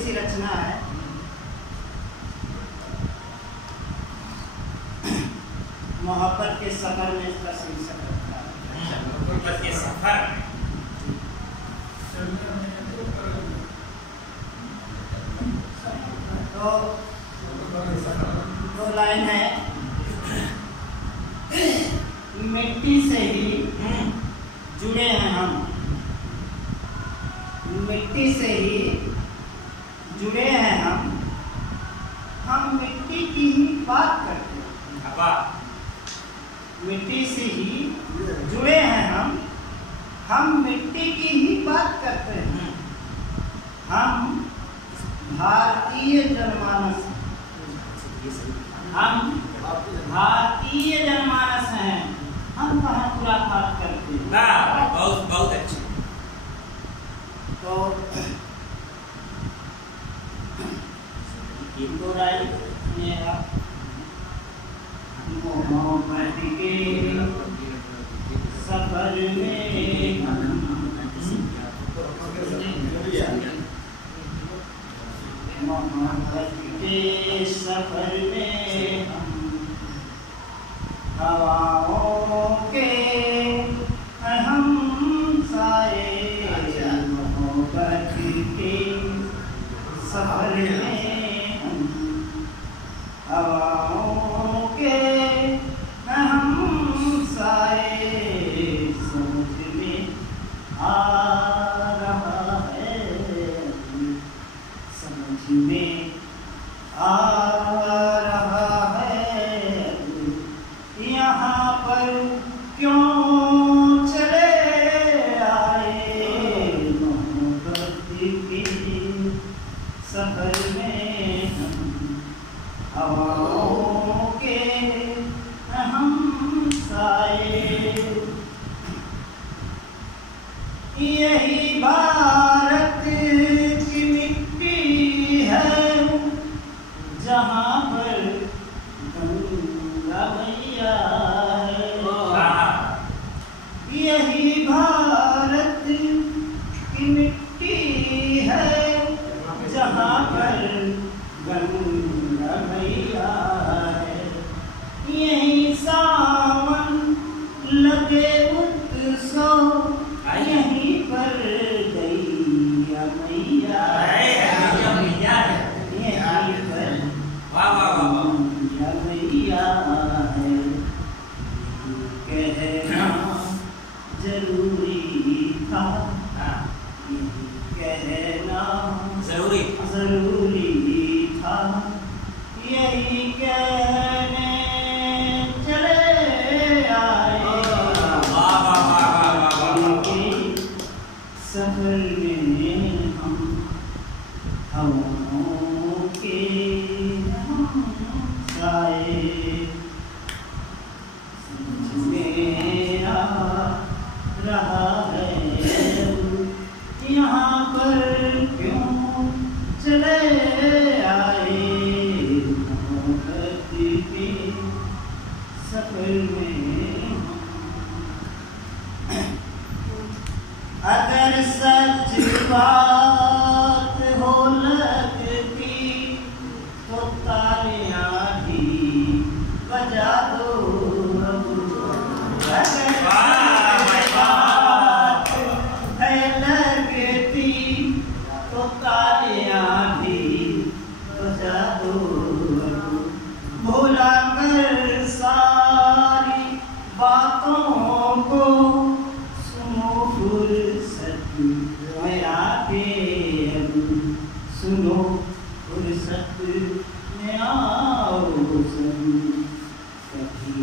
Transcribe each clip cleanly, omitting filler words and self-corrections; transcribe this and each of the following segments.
सी रचना है। मोहब्बत के सफर में इसका शीर्षक रखा है। मोहब्बत के सफर। तो दो लाइन है। मिट्टी से ही जुड़े हैं हम, मिट्टी से ही जुड़े हैं हम मिट्टी की ही बात करते हैं। मिट्टी से ही जुड़े हैं हम मिट्टी की ही बात करते हैं। हम भारतीय जनमानस, हम भारतीय जनमानस हैं, हम कहाँ खुराफात करते हैं। बहुत बहुत अच्छे। तो दो राय मोहब्बत के सफर में मोहब्बत के सफर में हवाओं के हम साए, मोहब्बत के सफर में हवाओं के हम साए, समझ में आ रहा है, समझ में आ रहा है, यहाँ पर क्यों चले आए, मोहब्बत के सफर में हवाओं के हम साए। यही भारत की मिट्टी है जहाँ पर गंगा मैया है। यही भारत की मिट्टी है जहाँ पर गंगा मैया है। यही सावन लगे उत्सव, यहीं पर गैया मैया है। यहीं पर गैया मैया है। कहना जरूरी था, कहना जरूरी था, यही कहने चले आए। सफर में हम हवाओं के हम साए, समझ में आ रहा है, यहाँ पर क्यों चले आए, मोहब्बत के सफर में। अगर सच बात हो लगती तो तालियां भी बजा दो। अगर बात है लगती तो तालियां भी बजा दो। भुला कर सारी बातों को सुनो फुर्सत में आके, सुनो फुर्सत में आओ सब। कभी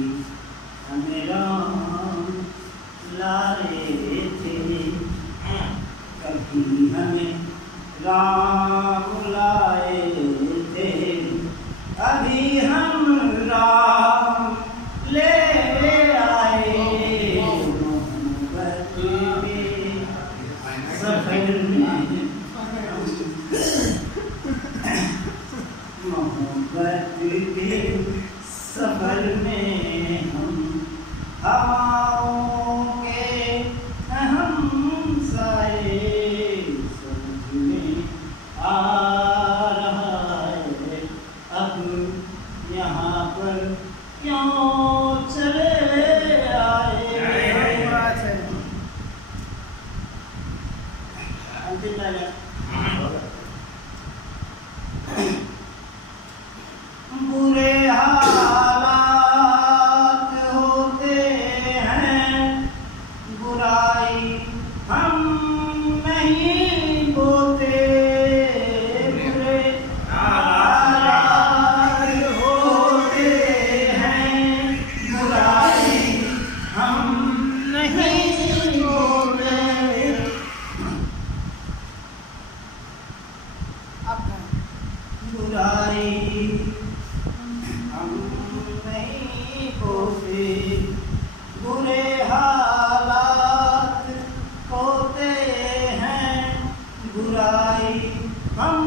हमें राम लाए थे, कभी हमें राम लाए थे, अभी हम राम ले आए। मोहब्बत के सफर में, मोहब्बत के सफर में हम हवाओं के हम साए, समझ में आ चिल्ला जा। बुरे हालात होते हैं, बुराई हम नहीं बोते। बुरे हालात होते हैं, बुराई हम नहीं बोते। बुराई हम नहीं बोते। बुरे हालात होते हैं, बुराई हम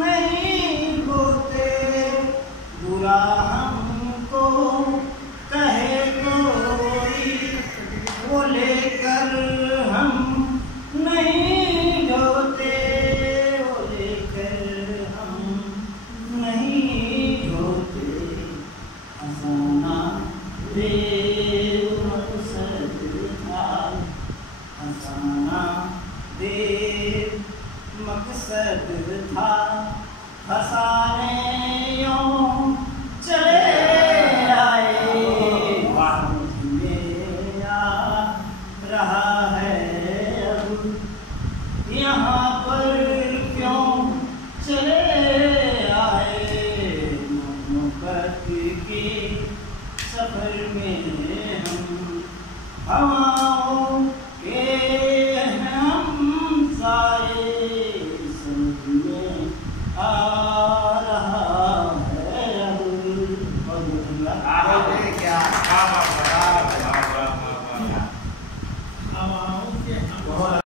नहीं बोते। बुरा हमको कहे कोई, वो लेकर हम नहीं ढोते। वो लेकर हम नहीं ढोते। हंसाना बेमकसद था, हंसाना बेमकसद था। हंसाने यूं चले आए, में आ रहा है अब यहाँ